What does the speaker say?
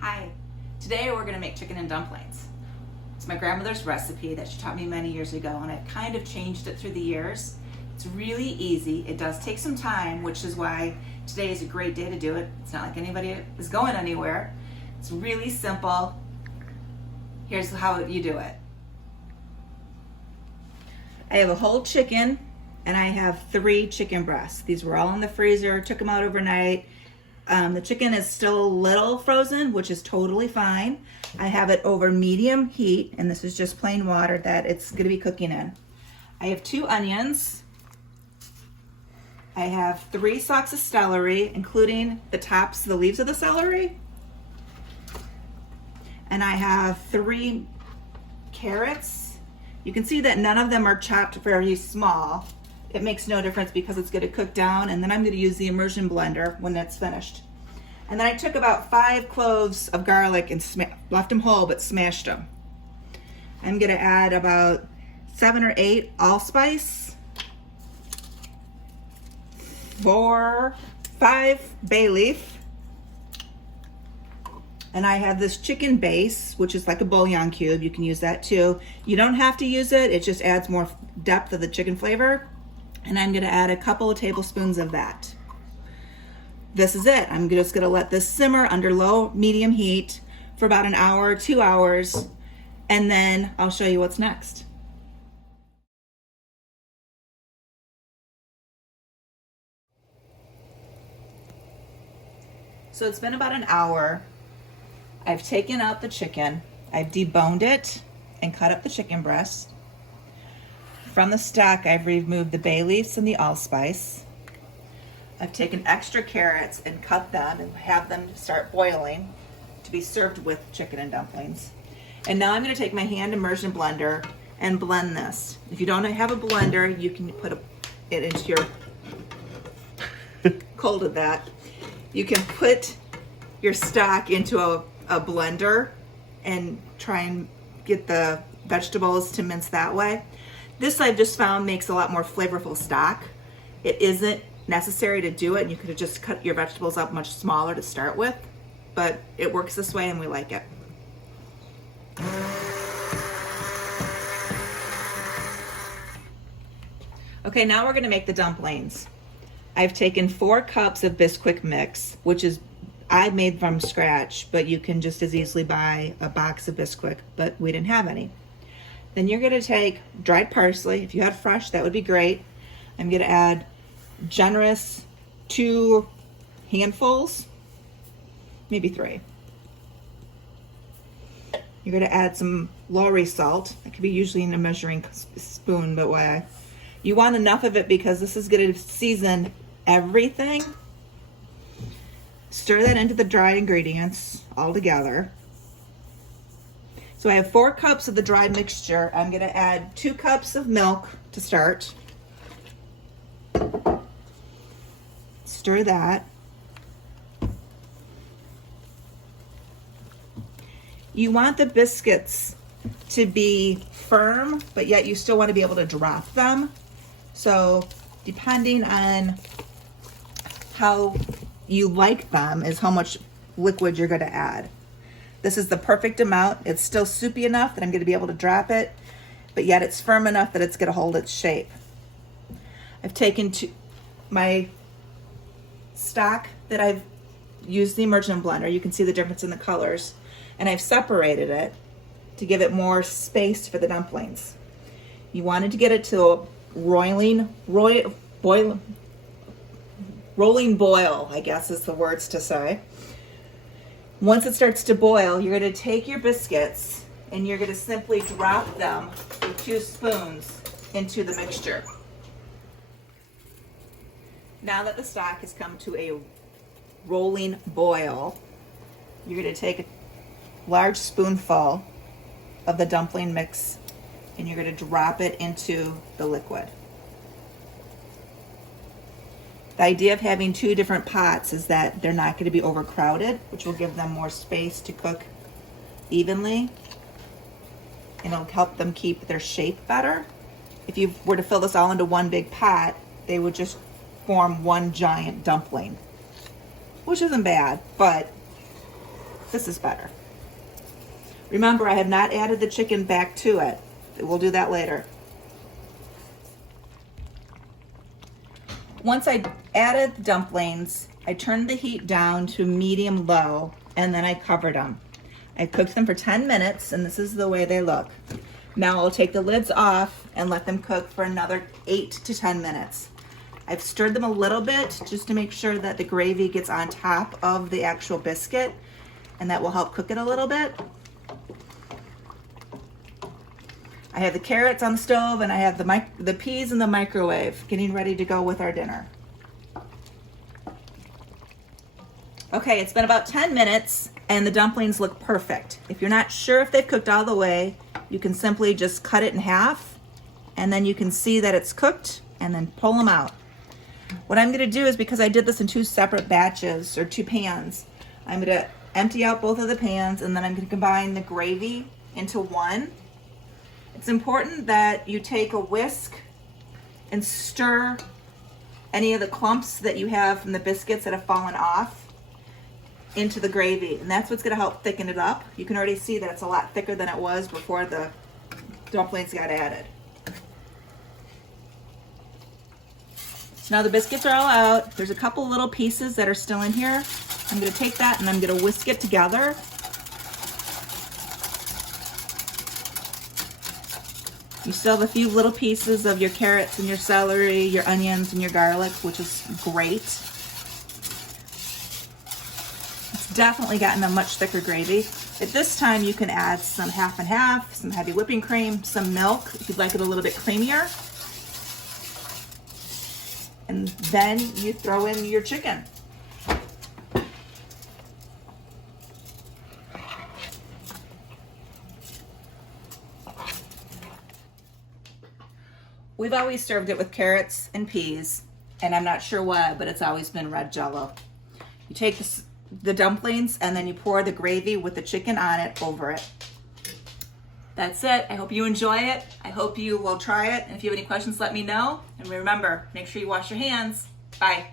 Hi, today we're going to make chicken and dumplings. It's my grandmother's recipe that she taught me many years ago, and I've kind of changed it through the years. It's really easy. It does take some time, which is why today is a great day to do it. It's not like anybody is going anywhere. It's really simple. Here's how you do it. I have a whole chicken and I have 3 chicken breasts. These were all in the freezer, took them out overnight. The chicken is still a little frozen, which is totally fine. I have it over medium heat, and this is just plain water that it's gonna be cooking in. I have 2 onions. I have 3 stalks of celery, including the tops, the leaves of the celery. And I have 3 carrots. You can see that none of them are chopped very small. It makes no difference because it's going to cook down, and then I'm going to use the immersion blender when it's finished. And then I took about 5 cloves of garlic and left them whole but smashed them. I'm going to add about 7 or 8 allspice, 5 bay leaf, and I have this chicken base, which is like a bouillon cube. You can use that too. You don't have to use it. It just adds more depth of the chicken flavor. And I'm going to add a couple of tablespoons of that. This is it. I'm just going to let this simmer under low medium heat for about an hour, 2 hours, and then I'll show you what's next. So it's been about an hour. I've taken out the chicken. I've deboned it and cut up the chicken breast. From the stock, I've removed the bay leaves and the allspice. I've taken extra carrots and cut them and have them start boiling to be served with chicken and dumplings. And now I'm going to take my hand immersion blender and blend this. If you don't have a blender, you can put it into your cold of that. You can put your stock into a blender and try and get the vegetables to mince that way. This I've just found makes a lot more flavorful stock. It isn't necessary to do it, and you could have just cut your vegetables up much smaller to start with, but it works this way and we like it. Okay, now we're gonna make the dumplings. I've taken 4 cups of Bisquick mix, which is I made from scratch, but you can just as easily buy a box of Bisquick, but we didn't have any. Then you're going to take dried parsley. If you had fresh, that would be great. I'm going to add generous 2 handfuls, maybe 3. You're going to add some Lowry salt. It could be usually in a measuring spoon, but why? You want enough of it because this is going to season everything. Stir that into the dried ingredients all together. So I have 4 cups of the dry mixture. I'm going to add 2 cups of milk to start. Stir that. You want the biscuits to be firm, but yet you still want to be able to drop them. So depending on how you like them is how much liquid you're going to add. This is the perfect amount. It's still soupy enough that I'm going to be able to drop it, but yet it's firm enough that it's going to hold its shape. I've taken my stock that I've used the immersion blender. You can see the difference in the colors, and I've separated it to give it more space for the dumplings. You wanted to get it to a rolling boil, I guess is the words to say. Once it starts to boil, you're going to take your biscuits and you're going to simply drop them with 2 spoons into the mixture. Now that the stock has come to a rolling boil, you're going to take a large spoonful of the dumpling mix and you're going to drop it into the liquid. The idea of having 2 different pots is that they're not going to be overcrowded, which will give them more space to cook evenly, and it'll help them keep their shape better. If you were to fill this all into one big pot, they would just form one giant dumpling, which isn't bad, but This is better. Remember, I have not added the chicken back to it. We'll do that later. Once I added the dumplings, I turned the heat down to medium-low, and then I covered them. I cooked them for 10 minutes, and this is the way they look. Now I'll take the lids off and let them cook for another 8 to 10 minutes. I've stirred them a little bit just to make sure that the gravy gets on top of the actual biscuit, and that will help cook it a little bit. I have the carrots on the stove, and I have the peas in the microwave getting ready to go with our dinner. Okay, it's been about 10 minutes and the dumplings look perfect. If you're not sure if they've cooked all the way, you can simply just cut it in half and then you can see that it's cooked and then pull them out. What I'm gonna do is, because I did this in 2 separate batches or 2 pans, I'm gonna empty out both of the pans and then I'm gonna combine the gravy into one. It's important that you take a whisk and stir any of the clumps that you have from the biscuits that have fallen off into the gravy, and that's what's going to help thicken it up. You can already see that it's a lot thicker than it was before the dumplings got added. So now the biscuits are all out. There's a couple little pieces that are still in here. I'm going to take that and I'm going to whisk it together. You still have a few little pieces of your carrots and your celery, your onions and your garlic, which is great. It's definitely gotten a much thicker gravy. At this time, you can add some half and half, some heavy whipping cream, some milk if you'd like it a little bit creamier. And then you throw in your chicken. We've always served it with carrots and peas, and I'm not sure why, but it's always been red Jell-O. You take the dumplings and then you pour the gravy with the chicken on it over it. That's it. I hope you enjoy it. I hope you will try it. And if you have any questions, let me know. And remember, make sure you wash your hands. Bye.